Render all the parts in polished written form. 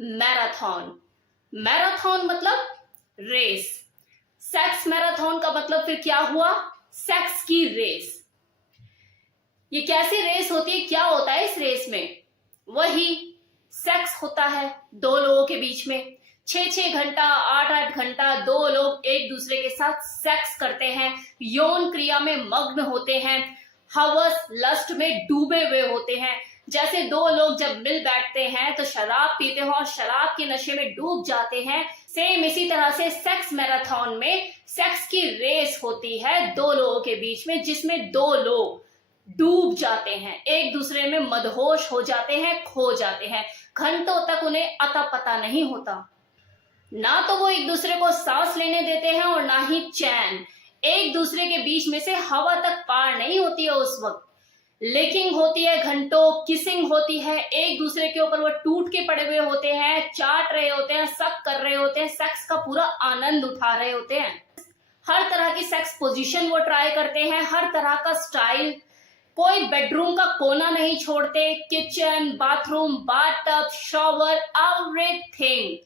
Marathon. Marathon मतलब race. Sex marathon का मतलब फिर क्या हुआ? सेक्स की रेस। ये कैसी रेस होती है, क्या होता है इस रेस में? वही सेक्स होता है दो लोगों के बीच में। 6-6 घंटा 8-8 घंटा दो लोग एक दूसरे के साथ सेक्स करते हैं, यौन क्रिया में मग्न होते हैं, हवस लस्ट में डूबे हुए होते हैं। जैसे दो लोग जब मिल बैठते हैं तो शराब पीते हैं और शराब के नशे में डूब जाते हैं, सेम इसी तरह से सेक्स मैराथन में सेक्स की रेस होती है दो लोगों के बीच में, जिसमें दो लोग डूब जाते हैं, एक दूसरे में मदहोश हो जाते हैं, खो जाते हैं। घंटों तक उन्हें अता पता नहीं होता, ना तो वो एक दूसरे को सांस लेने देते हैं और ना ही चैन। एक दूसरे के बीच में से हवा तक पार नहीं होती है उस वक्त। लिकिंग होती है, घंटों किसिंग होती है, एक दूसरे के ऊपर वो टूट के पड़े हुए होते हैं, चाट रहे होते हैं, सक कर रहे होते हैं, सेक्स का पूरा आनंद उठा रहे होते हैं। हर तरह की सेक्स पोजीशन वो ट्राई करते हैं, हर तरह का स्टाइल। कोई बेडरूम का कोना नहीं छोड़ते, kitchen, bathroom, bathtub, shower, everything.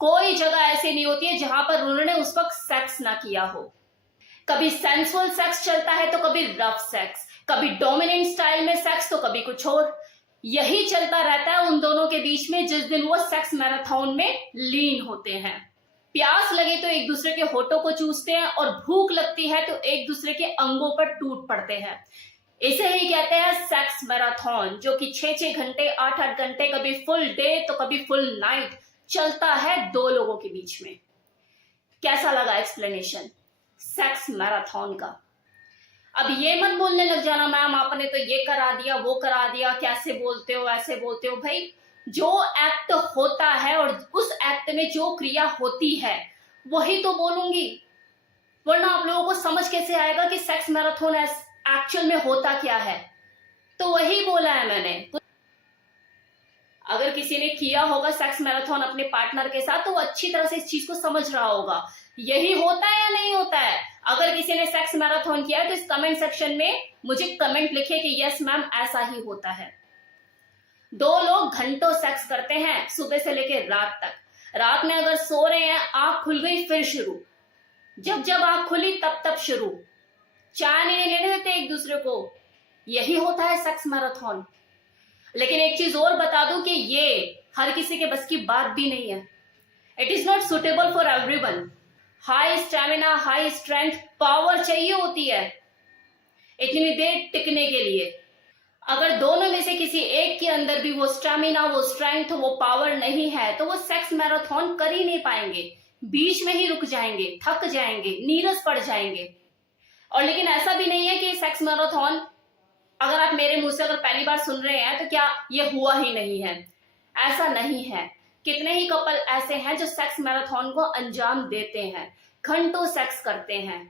कोई जगह ऐसी नहीं होती है जहां पर उन्होंने उस वक्त सेक्स ना किया हो। कभी सेंसुअल सेक्स चलता है तो कभी रफ सेक्स, कभी डोमिनेंट स्टाइल में सेक्स तो कभी कुछ और। यही चलता रहता है उन दोनों के बीच में जिस दिन वो सेक्स मैराथन में लीन होते हैं। प्यास लगे तो एक दूसरे के होठों को चूसते हैं और भूख लगती है तो एक दूसरे के अंगों पर टूट पड़ते हैं। इसे ही कहते हैं सेक्स मैराथन, जो कि 6-6 घंटे 8-8 घंटे, कभी फुल डे तो कभी फुल नाइट चलता है दो लोगों के बीच में। कैसा लगा एक्सप्लेनेशन सेक्स मैराथन का? अब ये मत बोलने लग जाना मैम आपने तो ये करा दिया वो करा दिया, कैसे बोलते हो ऐसे बोलते हो। भाई जो एक्ट होता है और उस एक्ट में जो क्रिया होती है वही तो बोलूंगी, वरना आप लोगों को समझ कैसे आएगा कि सेक्स मैराथन एक्चुअल में होता क्या है। तो वही बोला है मैंने। अगर किसी ने किया होगा सेक्स मैराथन अपने पार्टनर के साथ तो वो अच्छी तरह से इस चीज को समझ रहा होगा यही होता है या नहीं होता है। अगर किसी ने सेक्स मैराथन किया है तो इस कमेंट सेक्शन में मुझे कमेंट लिखे कि यस मैम ऐसा ही होता है। दो लोग घंटों सेक्स करते हैं सुबह से लेकर रात तक। रात में अगर सो रहे हैं, आंख खुल गई फिर शुरू, जब जब आंख खुली तब तब शुरू, चाय नहीं लेने देते एक दूसरे को। यही होता है सेक्स मैराथन। लेकिन एक चीज और बता दूं कि ये हर किसी के बस की बात भी नहीं है। It is not suitable for everyone. High stamina, high strength, power चाहिए होती है इतनी देर टिकने के लिए। अगर दोनों में से किसी एक के अंदर भी वो स्टेमिना, वो स्ट्रेंथ, वो पावर नहीं है तो वो सेक्स मैराथन कर ही नहीं पाएंगे, बीच में ही रुक जाएंगे, थक जाएंगे, नीरस पड़ जाएंगे। और लेकिन ऐसा भी नहीं है कि सेक्स मैराथन, अगर आप मेरे मुंह से अगर पहली बार सुन रहे हैं तो क्या ये हुआ ही नहीं है? ऐसा नहीं है। कितने ही कपल ऐसे हैं जो सेक्स मैराथन को अंजाम देते हैं, घंटों सेक्स करते हैं।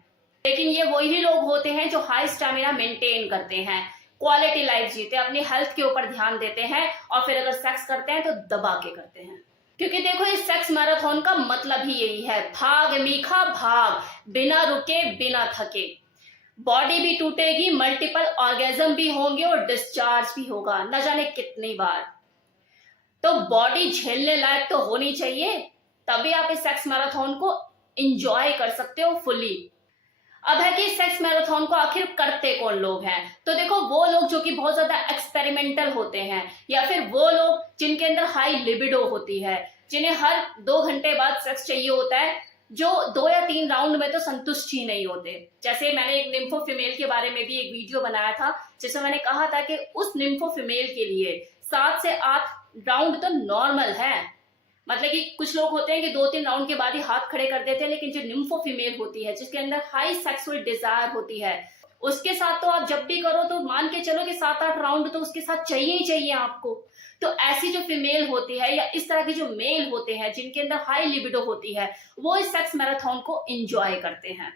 लेकिन ये वही लोग होते हैं जो हाई स्टेमिना मेंटेन करते हैं, क्वालिटी लाइफ जीते, अपनी हेल्थ के ऊपर ध्यान देते हैं और फिर अगर सेक्स करते हैं तो दबा के करते हैं। क्योंकि देखो इस सेक्स मैराथन का मतलब ही यही है, भाग मीठा भाग, बिना रुके बिना थके। बॉडी भी टूटेगी, मल्टीपल ऑर्गेजम भी होंगे और डिस्चार्ज भी होगा न जाने कितनी बार। तो बॉडी झेलने लायक तो होनी चाहिए, तभी आप इस सेक्स मैराथन को एंजॉय कर सकते हो फुली। अब है कि सेक्स मैराथन को आखिर करते कौन लोग हैं? तो देखो वो लोग जो कि बहुत ज्यादा एक्सपेरिमेंटल होते हैं, या फिर वो लोग जिनके अंदर हाई लिबिडो होती है, जिन्हें हर 2 घंटे बाद सेक्स चाहिए होता है, जो 2 या 3 राउंड में तो संतुष्ट ही नहीं होते। जैसे मैंने एक निम्फो फीमेल के बारे में भी एक वीडियो बनाया था जिसमें मैंने कहा था कि उस निम्फो फीमेल के लिए 7 से 8 राउंड तो नॉर्मल है। मतलब कि कुछ लोग होते हैं कि 2-3 राउंड के बाद ही हाथ खड़े कर देते हैं, लेकिन जो निम्फो फीमेल होती है जिसके अंदर हाई सेक्सुअल डिजायर होती है, उसके साथ तो आप जब भी करो तो मान के चलो कि 7-8 राउंड तो उसके साथ चाहिए ही चाहिए आपको। तो ऐसी जो फीमेल होती है या इस तरह के जो मेल होते हैं जिनके अंदर हाई लिबिडो होती है, वो इस सेक्स मैराथन को एंजॉय करते हैं।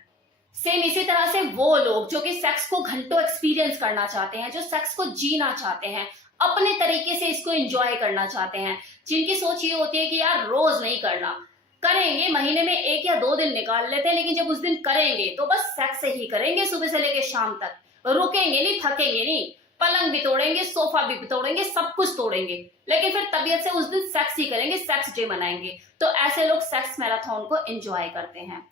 सेम इसी तरह से वो लोग जो कि सेक्स को घंटों एक्सपीरियंस करना चाहते हैं, जो सेक्स को जीना चाहते हैं, अपने तरीके से इसको एंजॉय करना चाहते हैं, जिनकी सोच ये होती है कि यार रोज नहीं करना, करेंगे महीने में 1 या 2 दिन निकाल लेते हैं, लेकिन जब उस दिन करेंगे तो बस सेक्स ही करेंगे सुबह से लेकर शाम तक, रुकेंगे नहीं, थकेंगे नहीं। पलंग भी तोड़ेंगे, सोफा भी तोड़ेंगे, सब कुछ तोड़ेंगे, लेकिन फिर तबीयत से उस दिन सेक्स ही करेंगे, सेक्स डे मनाएंगे। तो ऐसे लोग सेक्स मैराथन को एंजॉय करते हैं।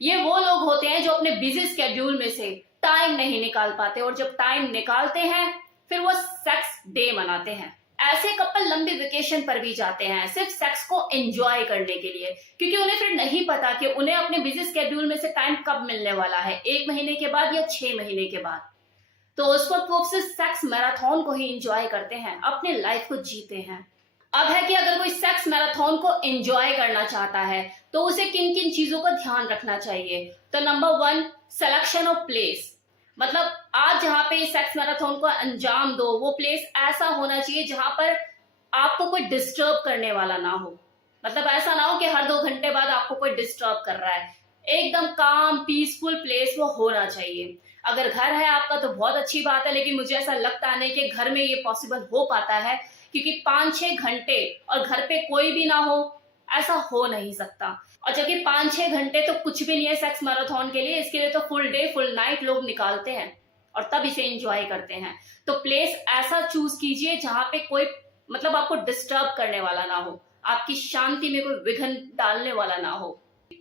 ये वो लोग होते हैं जो अपने बिजी स्केड्यूल में से टाइम नहीं निकाल पाते, और जब टाइम निकालते हैं फिर वो सेक्स डे मनाते हैं। ऐसे कपल लंबी वेकेशन पर भी जाते हैं सिर्फ सेक्स को एंजॉय करने के लिए, क्योंकि उन्हें फिर नहीं पता कि उन्हें अपने बिजी स्केड्यूल में से टाइम कब मिलने वाला है, 1 महीने के बाद या 6 महीने के बाद। तो उस वक्त वो सिर्फ सेक्स मैराथन को ही एंजॉय करते हैं, अपने लाइफ को जीते हैं। अब है कि अगर कोई सेक्स मैराथन को एंजॉय करना चाहता है तो उसे किन किन चीजों का ध्यान रखना चाहिए। तो नंबर 1, सिलेक्शन ऑफ प्लेस। मतलब आज जहां पे सेक्स मैराथन को अंजाम दो, वो प्लेस ऐसा होना चाहिए जहां पर आपको कोई डिस्टर्ब करने वाला ना हो। मतलब ऐसा ना हो कि हर 2 घंटे बाद आपको कोई डिस्टर्ब कर रहा है। एकदम काम पीसफुल प्लेस वो होना चाहिए। अगर घर है आपका तो बहुत अच्छी बात है, लेकिन मुझे ऐसा लगता नहीं कि घर में ये पॉसिबल हो पाता है, क्योंकि 5-6 घंटे और घर पे कोई भी ना हो, ऐसा हो नहीं सकता। और जबकि 5-6 घंटे तो कुछ भी नहीं है सेक्स मैराथन के लिए, इसके लिए तो फुल डे फुल नाइट लोग निकालते हैं और तब इसे एंजॉय करते हैं। तो प्लेस ऐसा चूज कीजिए जहां पे कोई मतलब आपको डिस्टर्ब करने वाला ना हो, आपकी शांति में कोई विघ्न डालने वाला ना हो।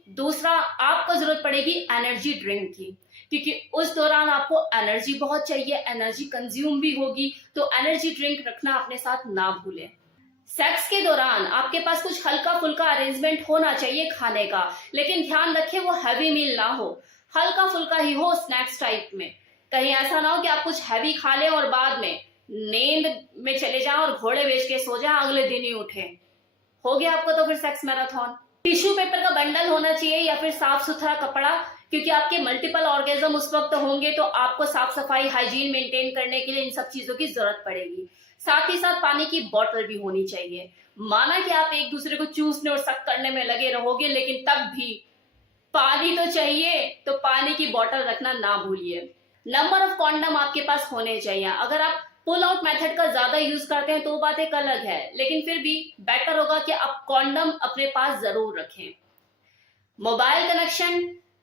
दूसरा, आपको जरूरत पड़ेगी एनर्जी ड्रिंक की, क्योंकि उस दौरान आपको एनर्जी बहुत चाहिए, एनर्जी कंज्यूम भी होगी, तो एनर्जी ड्रिंक रखना अपने साथ ना भूलें। सेक्स के दौरान आपके पास कुछ हल्का फुल्का अरेंजमेंट होना चाहिए खाने का, लेकिन ध्यान रखें वो हैवी मील ना हो, हल्का फुल्का ही हो, स्नैक्स टाइप में। कहीं ऐसा ना हो कि आप कुछ हैवी खा लें और बाद में नींद में चले जाएं और घोड़े बेच के सो जाएं, अगले दिन ही उठे। हो गया आपको तो फिर सेक्स मैराथन। टिश्यू पेपर का बंडल होना चाहिए या फिर साफ सुथरा कपड़ा, क्योंकि आपके मल्टीपल ऑर्गेजम उस वक्त होंगे, तो आपको साफ सफाई हाइजीन मेंटेन करने के लिए इन सब चीजों की जरूरत पड़ेगी। साथ ही साथ पानी की बोतल भी होनी चाहिए। माना कि आप एक दूसरे को चूसने और सक करने में लगे रहोगे, लेकिन तब भी पानी तो चाहिए, तो पानी की बोतल रखना ना भूलिए। नंबर ऑफ कॉन्डम आपके पास होने चाहिए। अगर आप पुल आउट मेथड का ज्यादा यूज करते हैं तो वो बात एक अलग है, लेकिन फिर भी बेटर होगा कि आप कॉन्डम अपने पास जरूर रखें। मोबाइल कनेक्शन,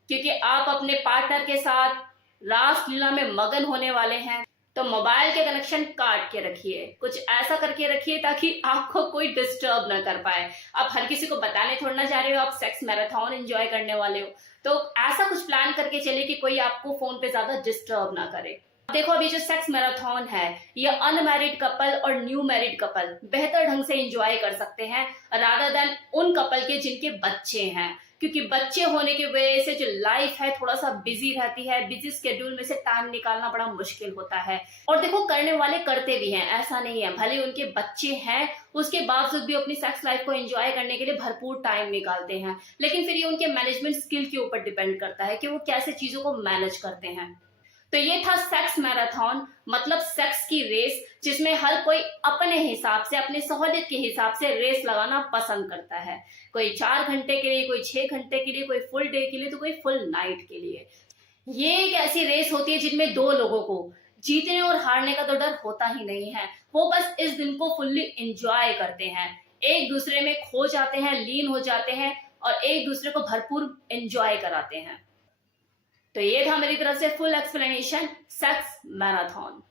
क्योंकि आप अपने पार्टनर के साथ रास लीला में मगन होने वाले हैं, तो मोबाइल के कनेक्शन काट के रखिए, कुछ ऐसा करके रखिए ताकि आपको कोई डिस्टर्ब ना कर पाए। आप हर किसी को बताने थोड़ा जा रहे हो आप सेक्स मैराथन एंजॉय करने वाले हो, तो ऐसा कुछ प्लान करके चलिए कि कोई आपको फोन पे ज्यादा डिस्टर्ब ना करे। देखो अभी जो सेक्स मैराथन है, ये अनमैरिड कपल और न्यू मैरिड कपल बेहतर ढंग से एंजॉय कर सकते हैं रादर देन उन कपल के जिनके बच्चे हैं, क्योंकि बच्चे होने की वजह से जो लाइफ है थोड़ा सा बिजी रहती है, बिजी स्केड्यूल में से टाइम निकालना बड़ा मुश्किल होता है। और देखो करने वाले करते भी हैं, ऐसा नहीं है, भले उनके बच्चे हैं उसके बावजूद भी अपनी सेक्स लाइफ को एंजॉय करने के लिए भरपूर टाइम निकालते हैं, लेकिन फिर ये उनके मैनेजमेंट स्किल के ऊपर डिपेंड करता है कि वो कैसे चीजों को मैनेज करते हैं। तो ये था सेक्स मैराथन, मतलब सेक्स की रेस, जिसमें हर कोई अपने हिसाब से अपनी सहूलियत के हिसाब से रेस लगाना पसंद करता है। कोई 4 घंटे के लिए, कोई 6 घंटे के लिए, कोई फुल डे के लिए, तो कोई फुल नाइट के लिए। ये एक ऐसी रेस होती है जिनमें 2 लोगों को जीतने और हारने का तो डर होता ही नहीं है, वो बस इस दिन को फुल्ली एंजॉय करते हैं, एक दूसरे में खो जाते हैं, लीन हो जाते हैं और एक दूसरे को भरपूर एंजॉय कराते हैं। तो ये था मेरी तरफ से फुल एक्सप्लेनेशन सेक्स मैराथन।